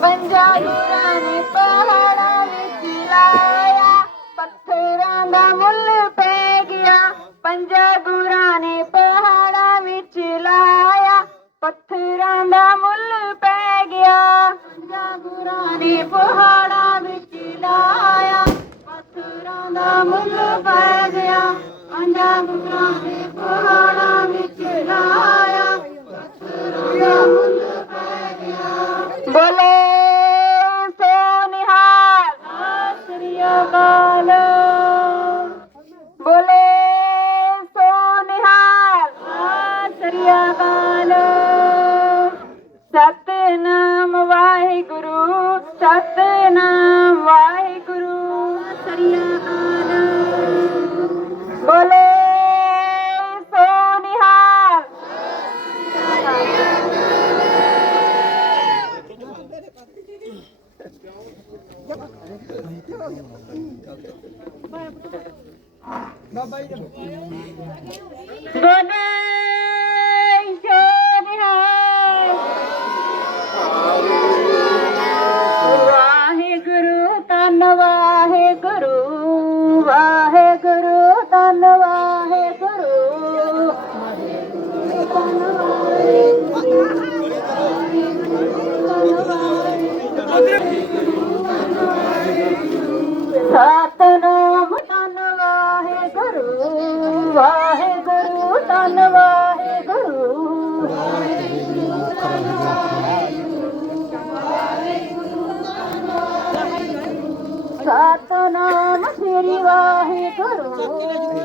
ਪੰਜਾਬੀਆਂ ਨੇ ਪਹਾੜਾਂ ਵਿੱਚ ਲਾਇਆ, ਪੱਥਰਾਂ ਦਾ ਮੁੱਲ ਪੈ ਗਿਆ। ਪੰਜਾ ਗੁਰਾਂ ਨੇ ਪਹਾੜਾਂ ਵਿੱਚ ਲਾਇਆ, ਪੱਥਰਾਂ ਦਾ ਮੁੱਲ ਪੈ ਗਿਆ। ਪੰਜਾਬੀ ਗੁਰਾਂ ਪਹਾੜਾਂ ਸਤਨਾਮ ਵਾਹਿਗੁਰੂ ਸਤਨਾਮ ਵਾਹਿਗੁਰੂ। ਸ੍ਰੀ ਬੋਲੇ ਸੋਨਿਹਾਲ ਵਾਹਿਗੁਰੂ ਧੰਨ ਵਾਹਿਗੁਰੂ। ਵਾਹਿਗੁਰੂ ਧੰਨ ਵਾਹਿਗੁਰੂ। ਸਤਨਾਮ ਸਤਨਾਮ ਸ੍ਰੀ